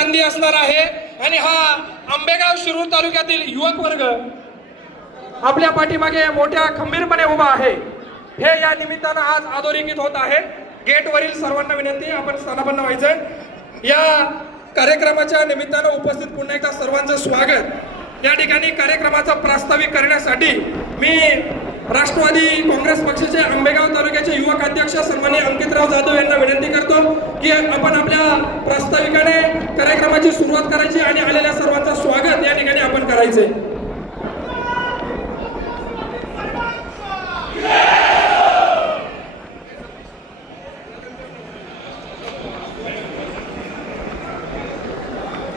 नांदी असणार आहे आणि हा आंबेगाव शिरूर तालुक्यातील युवक वर्ग आपल्या पाठीमागे मोठ्या खंबीरपणे उभा आहे। हे या निमित्तानं आज अधोरेखित होत आहे। गेटवरील सर्वांना विनंती, आपण स्थानापन्न व्हायचंय। या कार्यक्रमाच्या निमित्तानं उपस्थित पुन्हा एकदा सर्वांचं स्वागत। या ठिकाणी कार्यक्रमाचा प्रास्ताविक करण्यासाठी मी राष्ट्रवादी काँग्रेस पक्षाचे आंबेगाव तालुक्याचे युवक अध्यक्ष सन्माननीय अंकितराव जाधव यांना विनंती करतो की आपण आपल्या प्रास्ताविकाने कार्यक्रमाची सुरुवात करायची आणि आलेल्या सर्वांचं स्वागत या ठिकाणी आपण करायचे।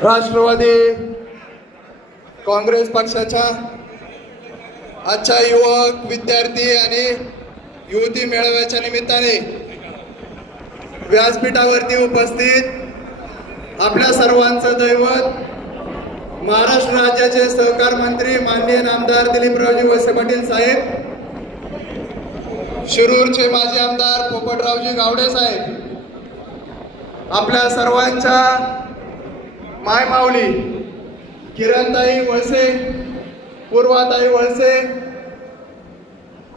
राष्ट्रवादी काँग्रेस पक्षाच्या आजच्या युवक विद्यार्थी आणि युवती मेळाव्याच्या निमित्ताने व्यासपीठावरती उपस्थित आपल्या सर्वांचं दैवत महाराष्ट्र राज्याचे सहकार मंत्री माननीय नामदार दिलीपरावजी वळसे पाटील साहेब, शिरूरचे माजी आमदार पोपटरावजी गावडे साहेब, आपल्या सर्वांच्या मायमाऊली किरणताई वळसे, पूर्वाताई वळसे,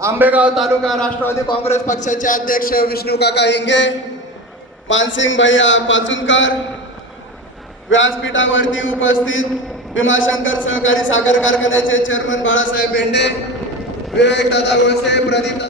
आंबेगाव तालुका राष्ट्रवादी काँग्रेस पक्षाचे अध्यक्ष विष्णू काका हिंगे, मानसिंग भैया पाचुनकर, व्यासपीठावरती उपस्थित भीमाशंकर सहकारी साखर कारखान्याचे चेअरमन बाळासाहेब बेंडे, विवेक दादा वळसे, प्रदीप